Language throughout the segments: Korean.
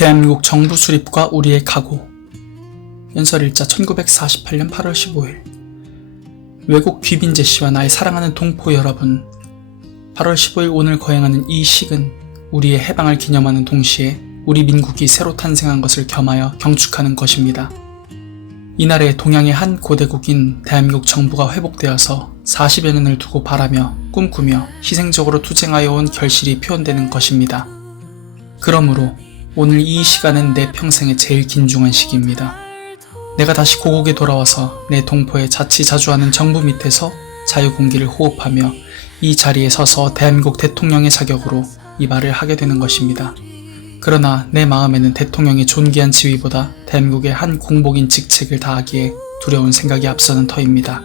대한민국 정부 수립과 우리의 각오. 연설일자 1948년 8월 15일. 외국 귀빈재 씨와 나의 사랑하는 동포 여러분, 8월 15일 오늘 거행하는 이 식은 우리의 해방을 기념하는 동시에 우리 민국이 새로 탄생한 것을 겸하여 경축하는 것입니다. 이날에 동양의 한 고대국인 대한민국 정부가 회복되어서 40여 년을 두고 바라며 꿈꾸며 희생적으로 투쟁하여 온 결실이 표현되는 것입니다. 그러므로 오늘 이 시간은 내 평생에 제일 긴중한 시기입니다. 내가 다시 고국에 돌아와서 내 동포의 자치자주하는 정부 밑에서 자유공기를 호흡하며 이 자리에 서서 대한민국 대통령의 자격으로 이 말을 하게 되는 것입니다. 그러나 내 마음에는 대통령의 존귀한 지위보다 대한민국의 한 공복인 직책을 다하기에 두려운 생각이 앞서는 터입니다.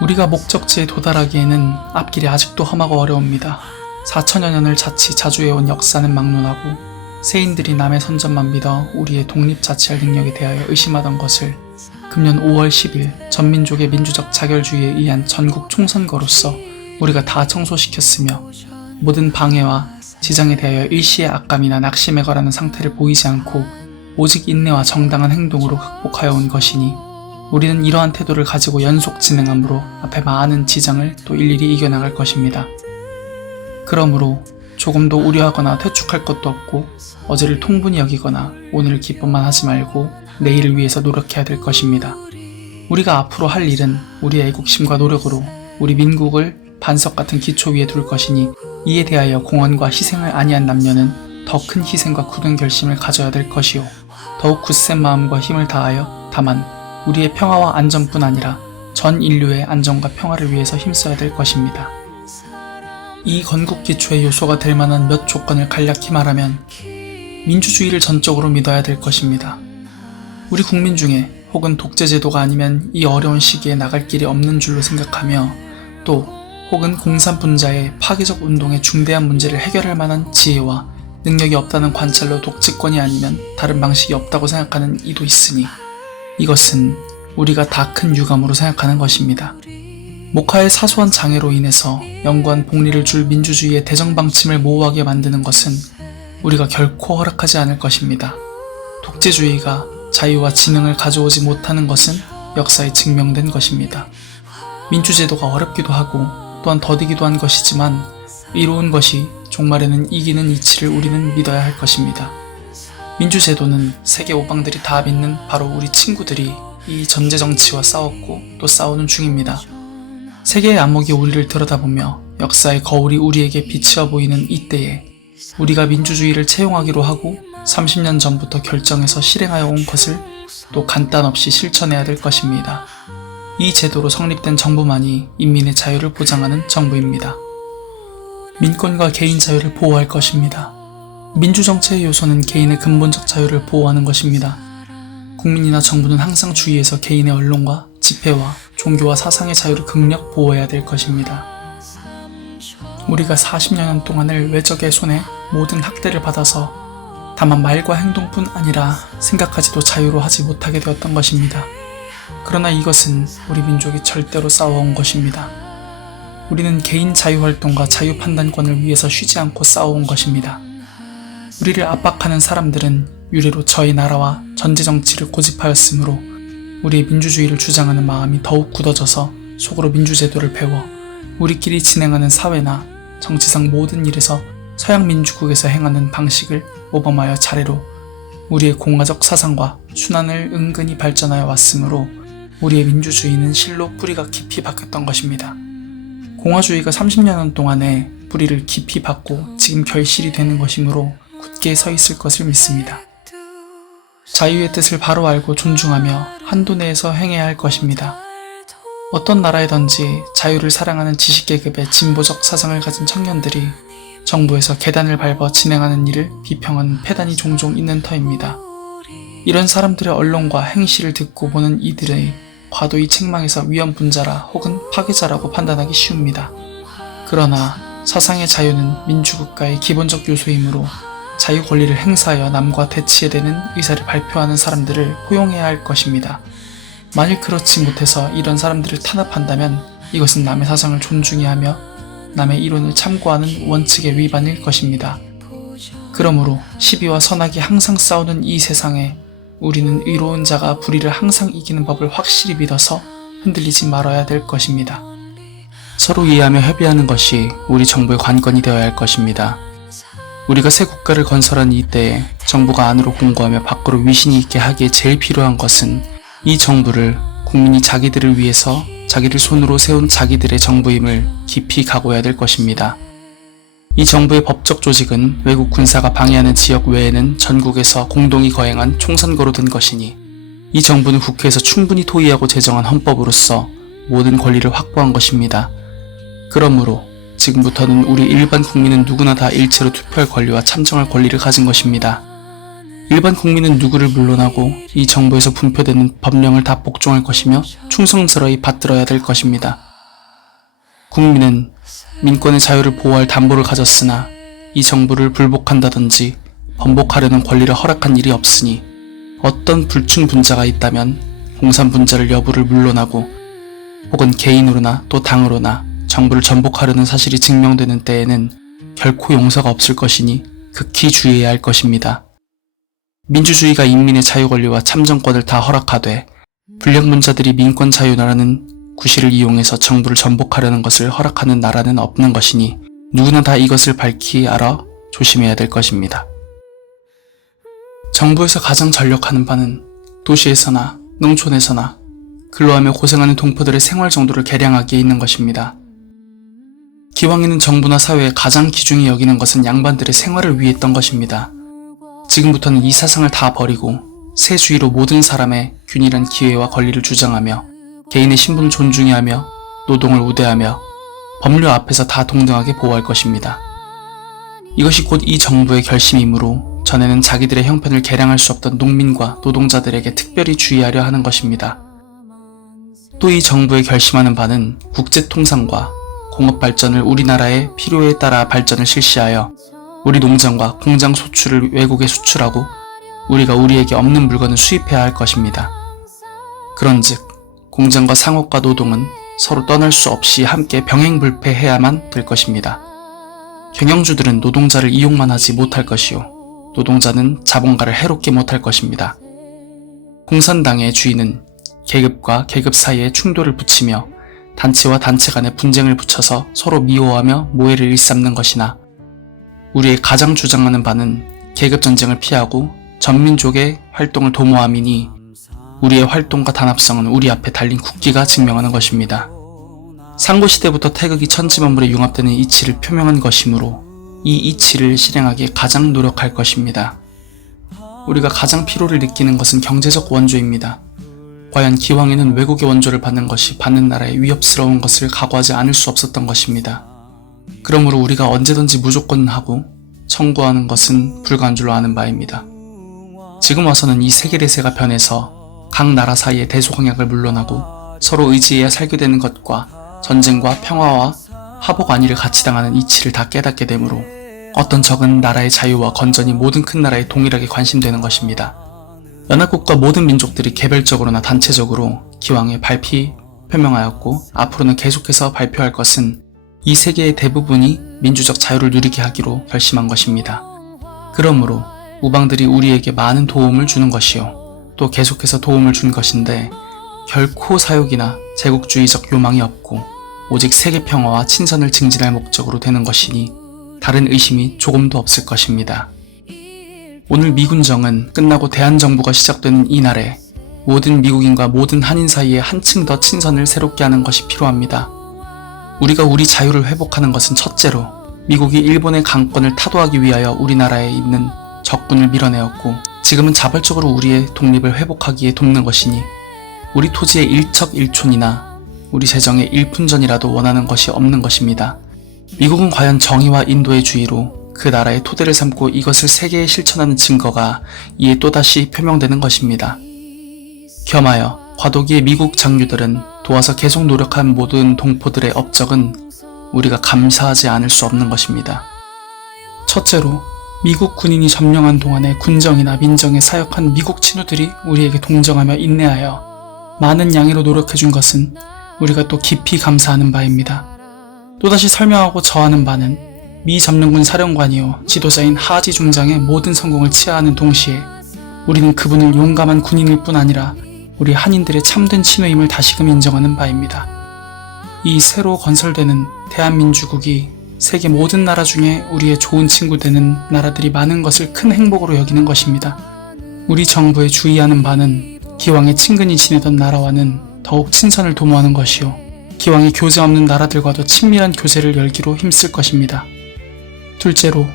우리가 목적지에 도달하기에는 앞길이 아직도 험하고 어려웁니다. 4천여 년을 자치자주해온 역사는 막론하고 세인들이 남의 선전만 믿어 우리의 독립자치할 능력에 대하여 의심하던 것을 금년 5월 10일 전민족의 민주적 자결주의에 의한 전국 총선거로서 우리가 다 청소시켰으며 모든 방해와 지장에 대하여 일시의 악감이나 낙심에 걸하는 상태를 보이지 않고 오직 인내와 정당한 행동으로 극복하여 온 것이니 우리는 이러한 태도를 가지고 연속 진행함으로 앞에 많은 지장을 또 일일이 이겨나갈 것입니다. 그러므로 조금도 우려하거나 퇴축할 것도 없고 어제를 통분히 여기거나 오늘을 기쁨만 하지 말고 내일을 위해서 노력해야 될 것입니다. 우리가 앞으로 할 일은 우리의 애국심과 노력으로 우리 민국을 반석 같은 기초 위에 둘 것이니 이에 대하여 공헌과 희생을 아니한 남녀는 더 큰 희생과 굳은 결심을 가져야 될 것이요 더욱 굳센 마음과 힘을 다하여 다만 우리의 평화와 안전뿐 아니라 전 인류의 안전과 평화를 위해서 힘써야 될 것입니다. 이 건국 기초의 요소가 될 만한 몇 조건을 간략히 말하면 민주주의를 전적으로 믿어야 될 것입니다. 우리 국민 중에 혹은 독재제도가 아니면 이 어려운 시기에 나갈 길이 없는 줄로 생각하며 또 혹은 공산분자의 파괴적 운동의 중대한 문제를 해결할 만한 지혜와 능력이 없다는 관찰로 독재권이 아니면 다른 방식이 없다고 생각하는 이도 있으니 이것은 우리가 다 큰 유감으로 생각하는 것입니다. 목화의 사소한 장애로 인해서 영구한 복리를 줄 민주주의의 대정방침을 모호하게 만드는 것은 우리가 결코 허락하지 않을 것입니다. 독재주의가 자유와 진흥을 가져오지 못하는 것은 역사에 증명된 것입니다. 민주제도가 어렵기도 하고 또한 더디기도 한 것이지만 이로운 것이 종말에는 이기는 이치를 우리는 믿어야 할 것입니다. 민주제도는 세계 오방들이 다 믿는 바로 우리 친구들이 이 전제정치와 싸웠고 또 싸우는 중입니다. 세계의 안목이 우리를 들여다보며 역사의 거울이 우리에게 비치어 보이는 이때에 우리가 민주주의를 채용하기로 하고 30년 전부터 결정해서 실행하여 온 것을 또 간단 없이 실천해야 될 것입니다. 이 제도로 성립된 정부만이 인민의 자유를 보장하는 정부입니다. 민권과 개인 자유를 보호할 것입니다. 민주정체의 요소는 개인의 근본적 자유를 보호하는 것입니다. 국민이나 정부는 항상 주의해서 개인의 언론과 집회와 종교와 사상의 자유를 극력 보호해야 될 것입니다. 우리가 40여 년 동안을 외적의 손에 모든 학대를 받아서 다만 말과 행동뿐 아니라 생각하지도 자유로 하지 못하게 되었던 것입니다. 그러나 이것은 우리 민족이 절대로 싸워온 것입니다. 우리는 개인 자유활동과 자유판단권을 위해서 쉬지 않고 싸워온 것입니다. 우리를 압박하는 사람들은 유례로 저희 나라와 전제정치를 고집하였으므로 우리의 민주주의를 주장하는 마음이 더욱 굳어져서 속으로 민주제도를 배워 우리끼리 진행하는 사회나 정치상 모든 일에서 서양 민주국에서 행하는 방식을 모범하여 차례로 우리의 공화적 사상과 순환을 은근히 발전하여 왔으므로 우리의 민주주의는 실로 뿌리가 깊이 박혔던 것입니다. 공화주의가 30년 동안에 뿌리를 깊이 박고 지금 결실이 되는 것이므로 굳게 서 있을 것을 믿습니다. 자유의 뜻을 바로 알고 존중하며 한도 내에서 행해야 할 것입니다. 어떤 나라에든지 자유를 사랑하는 지식계급의 진보적 사상을 가진 청년들이 정부에서 계단을 밟아 진행하는 일을 비평하는 패단이 종종 있는 터입니다. 이런 사람들의 언론과 행실을 듣고 보는 이들의 과도히 책망해서 위험분자라 혹은 파괴자라고 판단하기 쉬웁니다. 그러나 사상의 자유는 민주국가의 기본적 요소이므로 자유 권리를 행사하여 남과 대치해야 되는 의사를 발표하는 사람들을 포용해야 할 것입니다. 만일 그렇지 못해서 이런 사람들을 탄압한다면 이것은 남의 사상을 존중해야 하며 남의 이론을 참고하는 원칙의 위반일 것입니다. 그러므로 시비와 선악이 항상 싸우는 이 세상에 우리는 의로운 자가 불의를 항상 이기는 법을 확실히 믿어서 흔들리지 말아야 될 것입니다. 서로 이해하며 협의하는 것이 우리 정부의 관건이 되어야 할 것입니다. 우리가 새 국가를 건설한 이때에 정부가 안으로 공고하며 밖으로 위신이 있게 하기에 제일 필요한 것은 이 정부를 국민이 자기들을 위해서 자기들 손으로 세운 자기들의 정부임을 깊이 각오해야 될 것입니다. 이 정부의 법적 조직은 외국 군사가 방해하는 지역 외에는 전국에서 공동이 거행한 총선거로 든 것이니 이 정부는 국회에서 충분히 토의하고 제정한 헌법으로서 모든 권리를 확보한 것입니다. 그러므로 지금부터는 우리 일반 국민은 누구나 다 일체로 투표할 권리와 참정할 권리를 가진 것입니다. 일반 국민은 누구를 물러나고 이 정부에서 분표되는 법령을 다 복종할 것이며 충성스러이 받들어야 될 것입니다. 국민은 민권의 자유를 보호할 담보를 가졌으나 이 정부를 불복한다든지 번복하려는 권리를 허락한 일이 없으니 어떤 불충분자가 있다면 공산분자를 여부를 물러나고 혹은 개인으로나 또 당으로나 정부를 전복하려는 사실이 증명되는 때에는 결코 용서가 없을 것이니 극히 주의해야 할 것입니다. 민주주의가 인민의 자유권리와 참정권을 다 허락하되 불량분자들이 민권 자유나라는 구실을 이용해서 정부를 전복하려는 것을 허락하는 나라는 없는 것이니 누구나 다 이것을 밝히 알아 조심해야 될 것입니다. 정부에서 가장 전력하는 바는 도시에서나 농촌에서나 근로하며 고생하는 동포들의 생활 정도를 개량하기에 있는 것입니다. 기왕에는 정부나 사회의 가장 기중히 여기는 것은 양반들의 생활을 위했던 것입니다. 지금부터는 이 사상을 다 버리고 세주의로 모든 사람의 균일한 기회와 권리를 주장하며 개인의 신분을 존중히 하며 노동을 우대하며 법률 앞에서 다 동등하게 보호할 것입니다. 이것이 곧 이 정부의 결심이므로 전에는 자기들의 형편을 개량할 수 없던 농민과 노동자들에게 특별히 주의하려 하는 것입니다. 또 이 정부의 결심하는 바는 국제통상과 공업발전을 우리나라의 필요에 따라 발전을 실시하여 우리 농장과 공장 소출을 외국에 수출하고 우리가 우리에게 없는 물건을 수입해야 할 것입니다. 그런즉 공장과 상업과 노동은 서로 떠날 수 없이 함께 병행불패해야만 될 것입니다. 경영주들은 노동자를 이용만 하지 못할 것이요 노동자는 자본가를 해롭게 못할 것입니다. 공산당의 주인은 계급과 계급 사이에 충돌을 붙이며 단체와 단체 간의 분쟁을 붙여서 서로 미워하며 모해를 일삼는 것이나 우리의 가장 주장하는 바는 계급전쟁을 피하고 전민족의 활동을 도모함이니 우리의 활동과 단합성은 우리 앞에 달린 국기가 증명하는 것입니다. 상고시대부터 태극이 천지만물에 융합되는 이치를 표명한 것이므로 이 이치를 실행하기에 가장 노력할 것입니다. 우리가 가장 피로를 느끼는 것은 경제적 원조입니다. 과연 기왕에는 외국의 원조를 받는 것이 받는 나라의 위협스러운 것을 각오하지 않을 수 없었던 것입니다. 그러므로 우리가 언제든지 무조건 하고 청구하는 것은 불가한 줄로 아는 바입니다. 지금 와서는 이 세계대세가 변해서 각 나라 사이의 대소강약을 물러나고 서로 의지해야 살게 되는 것과 전쟁과 평화와 화복 안위를 같이 당하는 이치를 다 깨닫게 되므로 어떤 적은 나라의 자유와 건전이 모든 큰 나라에 동일하게 관심되는 것입니다. 연합국과 모든 민족들이 개별적으로나 단체적으로 기왕에 발피 표명하였고 앞으로는 계속해서 발표할 것은 이 세계의 대부분이 민주적 자유를 누리게 하기로 결심한 것입니다. 그러므로 우방들이 우리에게 많은 도움을 주는 것이요 또 계속해서 도움을 준 것인데 결코 사욕이나 제국주의적 요망이 없고 오직 세계 평화와 친선을 증진할 목적으로 되는 것이니 다른 의심이 조금도 없을 것입니다. 오늘 미군정은 끝나고 대한정부가 시작되는 이날에 모든 미국인과 모든 한인 사이에 한층 더 친선을 새롭게 하는 것이 필요합니다. 우리가 우리 자유를 회복하는 것은 첫째로 미국이 일본의 강권을 타도하기 위하여 우리나라에 있는 적군을 밀어내었고 지금은 자발적으로 우리의 독립을 회복하기에 돕는 것이니 우리 토지의 일척일촌이나 우리 재정의 일푼전이라도 원하는 것이 없는 것입니다. 미국은 과연 정의와 인도의 주의로 그 나라의 토대를 삼고 이것을 세계에 실천하는 증거가 이에 또다시 표명되는 것입니다. 겸하여 과도기의 미국 장류들은 도와서 계속 노력한 모든 동포들의 업적은 우리가 감사하지 않을 수 없는 것입니다. 첫째로 미국 군인이 점령한 동안에 군정이나 민정에 사역한 미국 친구들이 우리에게 동정하며 인내하여 많은 양해로 노력해준 것은 우리가 또 깊이 감사하는 바입니다. 또다시 설명하고 저하는 바는 미 점령군 사령관이요 지도자인 하지 중장의 모든 성공을 치하하는 동시에 우리는 그분을 용감한 군인일 뿐 아니라 우리 한인들의 참된 친우임을 다시금 인정하는 바입니다. 이 새로 건설되는 대한민주국이 세계 모든 나라 중에 우리의 좋은 친구 되는 나라들이 많은 것을 큰 행복으로 여기는 것입니다. 우리 정부에 주의하는 바는 기왕에 친근히 지내던 나라와는 더욱 친선을 도모하는 것이요 기왕에 교제 없는 나라들과도 친밀한 교제를 열기로 힘쓸 것입니다. 둘째로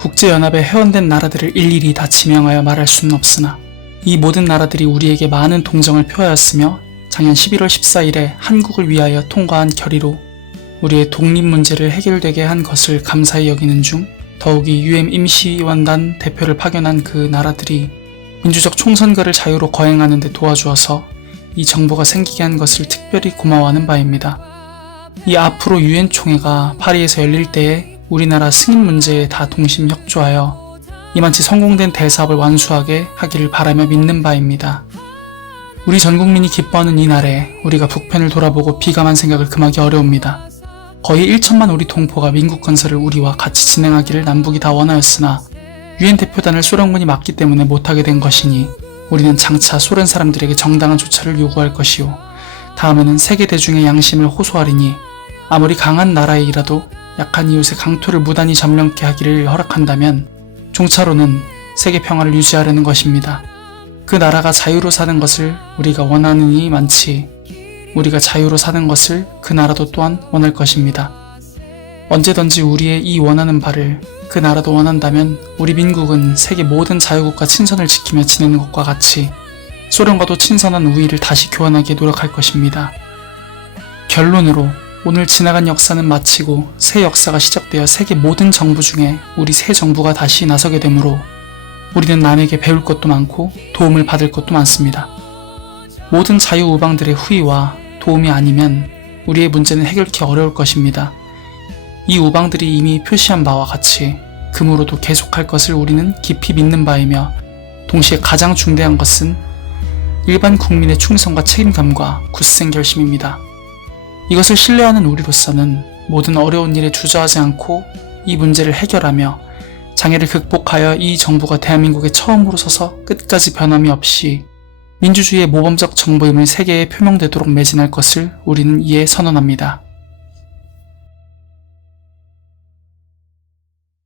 국제연합에 회원된 나라들을 일일이 다 지명하여 말할 수는 없으나 이 모든 나라들이 우리에게 많은 동정을 표하였으며 작년 11월 14일에 한국을 위하여 통과한 결의로 우리의 독립 문제를 해결되게 한 것을 감사히 여기는 중 더욱이 UN 임시위원단 대표를 파견한 그 나라들이 민주적 총선거를 자유로 거행하는 데 도와주어서 이 정부가 생기게 한 것을 특별히 고마워하는 바입니다. 이 앞으로 UN 총회가 파리에서 열릴 때에 우리나라 승인 문제에 다 동심 협조하여 이만치 성공된 대사업을 완수하게 하기를 바라며 믿는 바입니다. 우리 전 국민이 기뻐하는 이 날에 우리가 북편을 돌아보고 비감한 생각을 금하기 어려웁니다. 거의 1천만 우리 동포가 민국 건설을 우리와 같이 진행하기를 남북이 다 원하였으나 유엔 대표단을 소련군이 막기 때문에 못하게 된 것이니 우리는 장차 소련 사람들에게 정당한 조처를 요구할 것이요 다음에는 세계 대중의 양심을 호소하리니 아무리 강한 나라이라도 약한 이웃의 강토를 무단히 점령케 하기를 허락한다면 종차로는 세계 평화를 유지하려는 것입니다. 그 나라가 자유로 사는 것을 우리가 원하느니 많지 우리가 자유로 사는 것을 그 나라도 또한 원할 것입니다. 언제든지 우리의 이 원하는 바를 그 나라도 원한다면 우리 민국은 세계 모든 자유국가 친선을 지키며 지내는 것과 같이 소련과도 친선한 우위를 다시 교환하기에 노력할 것입니다. 결론으로 오늘 지나간 역사는 마치고 새 역사가 시작되어 세계 모든 정부 중에 우리 새 정부가 다시 나서게 되므로 우리는 남에게 배울 것도 많고 도움을 받을 것도 많습니다. 모든 자유우방들의 후위와 도움이 아니면 우리의 문제는 해결하기 어려울 것입니다. 이 우방들이 이미 표시한 바와 같이 금으로도 계속할 것을 우리는 깊이 믿는 바이며 동시에 가장 중대한 것은 일반 국민의 충성과 책임감과 굳센 결심입니다. 이것을 신뢰하는 우리로서는 모든 어려운 일에 주저하지 않고 이 문제를 해결하며 장애를 극복하여 이 정부가 대한민국에 처음으로 서서 끝까지 변함이 없이 민주주의의 모범적 정부임을 세계에 표명되도록 매진할 것을 우리는 이에 선언합니다.